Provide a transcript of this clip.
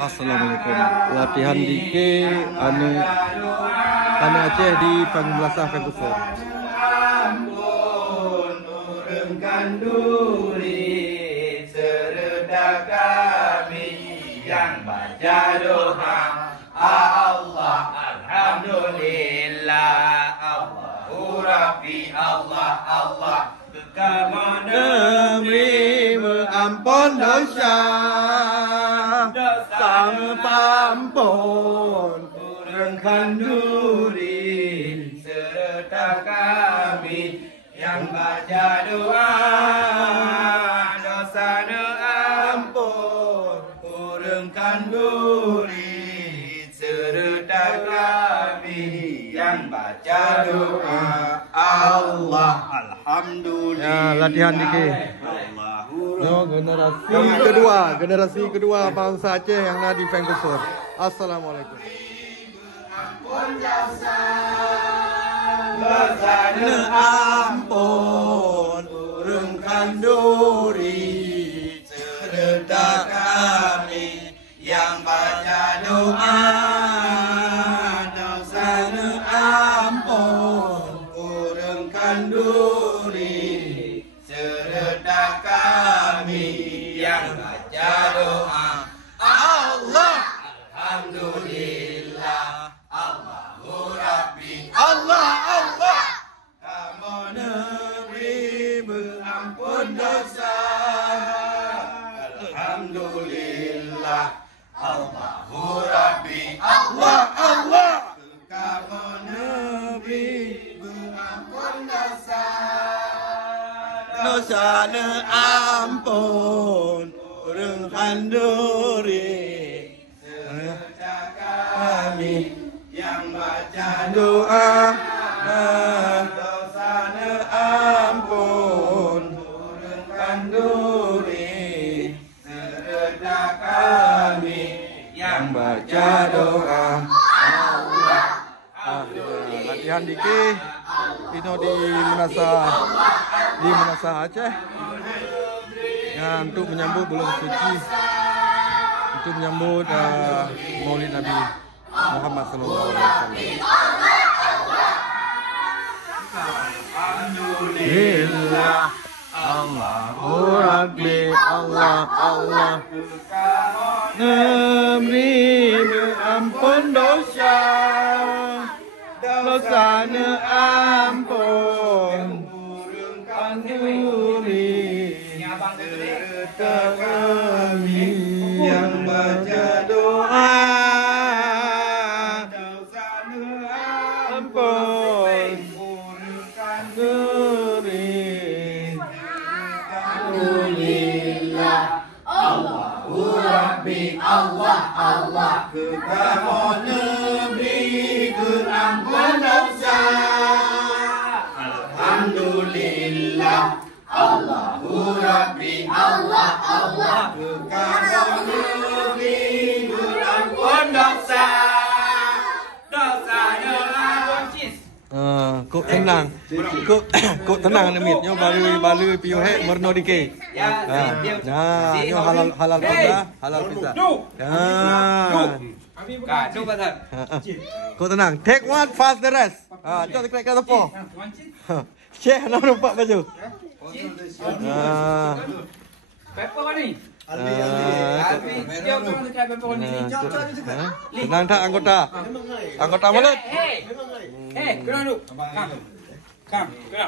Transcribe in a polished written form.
Assalamualaikum. Latihan DK ane Aceh di Pangbelasah Vancouver. Ampun turunkan duri serta kami yang baca doa Allah alhamdulillah Allahu Rabbi Allah Demi mengampun dosa sang pampun turunkan duri serta kami yang baca doa dosa ampun turunkan duri serta kami yang baca doa Allah alhamdulillah. Ya, latihan DK. No, generasi kedua bangsa Aceh yang ada di Vancouver. Assalamualaikum. Dosa ampun turunkan duri serta kami yang baca doa dosa ampun turunkan duri serta kami yang baca doa Allah alhamdulillah Allahu Rabbi Allah kamu negeri mengampun dosa alhamdulillah Allahu Rabbi Allah kamu negeri mengampun dosa ampun turunkan duri serta kami yang baca doa dosa ampun turunkan duri serta kami yang baca doa Allah Latihan DK itu di Menasah Aceh. Ya, untuk menyambut bulan suci, untuk menyambut Maulid Nabi Muhammad SAW. Alhamdulillah Allahu Rabbi Allah Nebri ampun dosa ampun turunkan duri serta kami yang baca doa dosa ampun turunkan duri alhamdulillah Allahu Rabbi Allah kamu negeri mengampun dosa alhamdulillah Allahu Rabbi Allah kamu negeri mengampun dosa Kok tenang Namit. Nyo baru piuhe merno DK. Nah, nyo halal pizza. Kok tenang. Take one, fast the rest. Jom kita ke depan. Cek nak nampak baju. Pepper ni. Tenang tak anggota? Anggota mulut. Hey, kena dulu. Kam, kena.